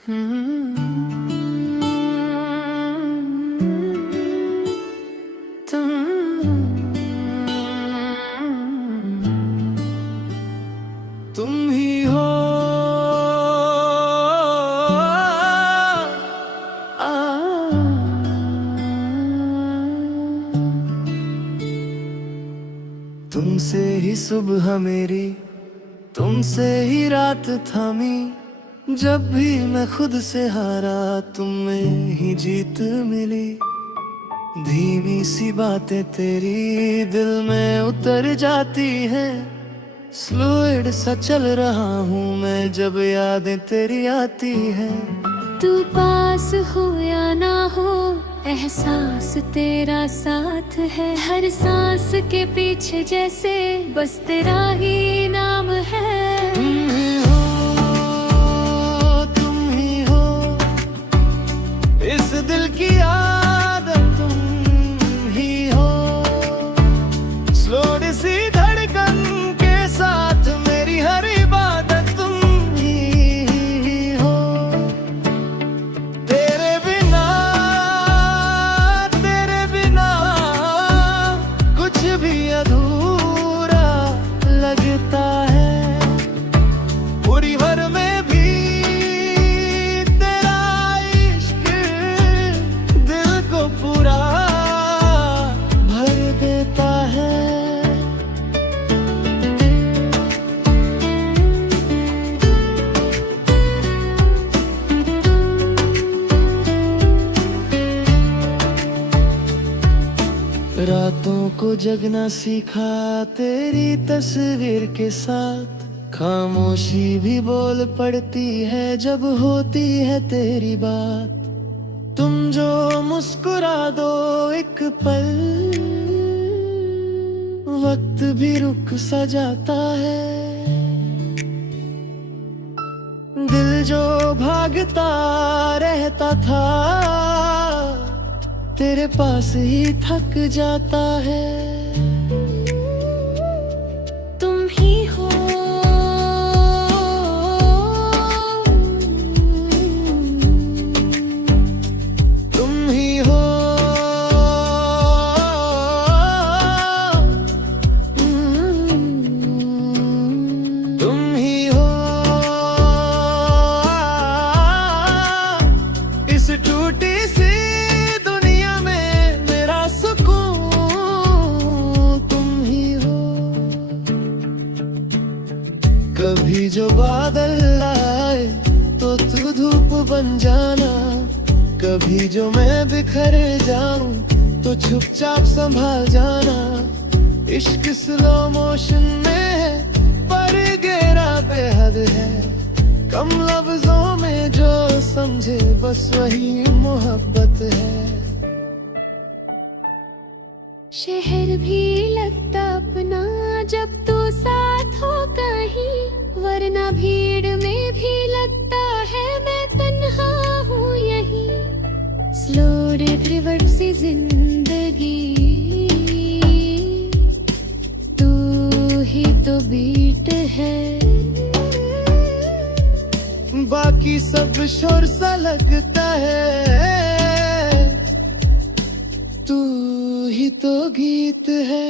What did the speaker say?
तुम ही हो तुमसे ही सुबह मेरी, तुमसे ही रात थमी। जब भी मैं खुद से हारा, तुम में ही जीत मिली। धीमी सी बातें तेरी दिल में उतर जाती हैं। स्लोइड सा चल रहा हूँ मैं, जब यादें तेरी आती हैं। तू पास हो या ना हो, एहसास तेरा साथ है। हर सांस के पीछे जैसे बस तेरा ही नाम है। तुम ही हो इस दिल की आदत, तुम ही हो स्लो सी धड़कन के साथ मेरी हर इबादत। तुम ही हो तेरे बिना कुछ भी अधूरा लगता है। पूरी भर में भी तेरा इश्क दिल को पूरा भर देता है। रातों को जगना सीखा तेरी तस्वीर के साथ। खामोशी भी बोल पड़ती है जब होती है तेरी बात। तुम जो मुस्कुरा दो एक पल, वक्त भी रुक सा जाता है। दिल जो भागता रहता था, तेरे पास ही थक जाता है। तुम ही हो तुम ही हो तुम ही हो इस टूटी सी कभी जो बादल आए तो तू धूप बन जाना। कभी जो मैं बिखर जाऊं तो चुपचाप संभाल जाना। इश्क स्लो मोशन में है पर गहरा बेहद है। कम लफ्जों में जो समझे बस वही मोहब्बत है। शहर भी लगता अपना जब तू साथ हो कहीं, वरना भीड़ में भी लगता है मैं तन्हा हूँ यहीं। स्लो रिवर्स सी जिंदगी, तू ही तो बीट है। बाकी सब शोर सा लगता है, तू ही तो गीत है।